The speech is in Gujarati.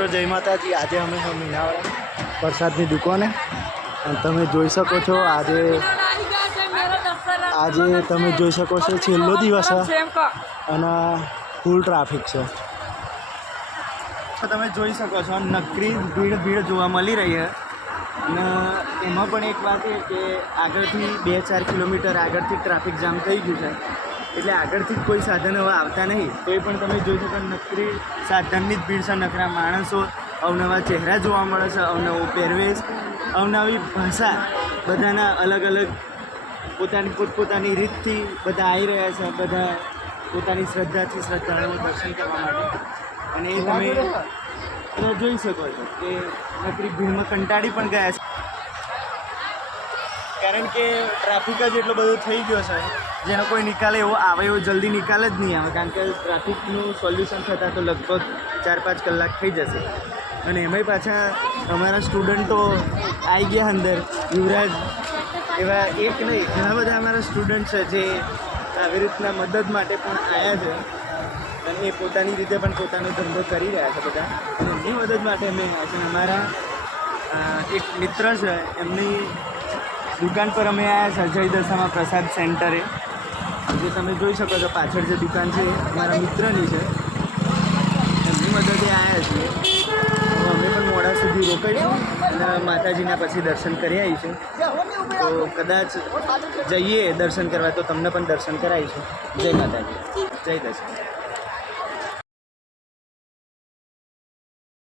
મિત્રો, જય માતાજી. આજે અમે છે મીનાવાળા પ્રસાદની દુકાને. અને તમે જોઈ શકો છો, આજે આજે તમે જોઈ શકો છો છેલ્લો દિવસ અને ફૂલ ટ્રાફિક છે. તમે જોઈ શકો છો, નકરી ભીડ ભીડ જોવા મળી રહી છે. અને એમાં પણ એક વાત એ કે આગળથી બે ચાર કિલોમીટર આગળથી ટ્રાફિક જામ થઈ ગયું છે. એટલે આગળથી જ કોઈ સાધન હવે આવતા નહીં. તોય પણ તમે જોઈ શકો નકરી સાધનની જ ભીડ છે. નકરા માણસો અવનવા ચહેરા જોવા મળે છે અવનવો પહેરવેશ અવનવી ભાષા બધાના અલગ અલગ પોતાની પોતપોતાની રીતથી બધા આવી રહ્યા છે. બધા પોતાની શ્રદ્ધાથી શ્રદ્ધાળુઓ દર્શન કરવા માટે. અને એ તમે તમે જોઈ શકો છો કે નકરી ભીડમાં કંટાળી પણ ગયા છે. કારણ કે ટ્રાફિક જ એટલો બધો થઈ ગયો છે. જેનો કોઈ નિકાલ એવો આવે એવો જલ્દી નિકાલ જ નહીં આવે. કારણ કે ટ્રાફિકનું સોલ્યુશન થતાં તો લગભગ ચાર પાંચ કલાક થઈ જશે. અને એમાંય પાછા અમારા સ્ટુડન્ટો આવી ગયા અંદર. યુવરાજ એવા એક નહીં, ઘણા બધા અમારા સ્ટુડન્ટ છે જે આવી રીતના મદદ માટે પણ આવ્યા છે. અને એ પોતાની રીતે પણ પોતાનો ધંધો કરી રહ્યા છે બધા. અને એમની મદદ માટે અમે છે અમારા એક મિત્ર છે, એમની દુકાન પર અમે છે જય દશામાં પ્રસાદ સેન્ટરે. જે તમે જોઈ શકો છો પાછળ જે દુકાન છે મારા મિત્રની છે. એમની મદદે આવ્યા છીએ. અમે પણ મોડા સુધી રોકાઈશું અને માતાજીના પછી દર્શન કરી આવીશું. તો કદાચ જઈએ દર્શન કરવા, તો તમને પણ દર્શન કરાવીશું. જય માતાજી. જય દર્શન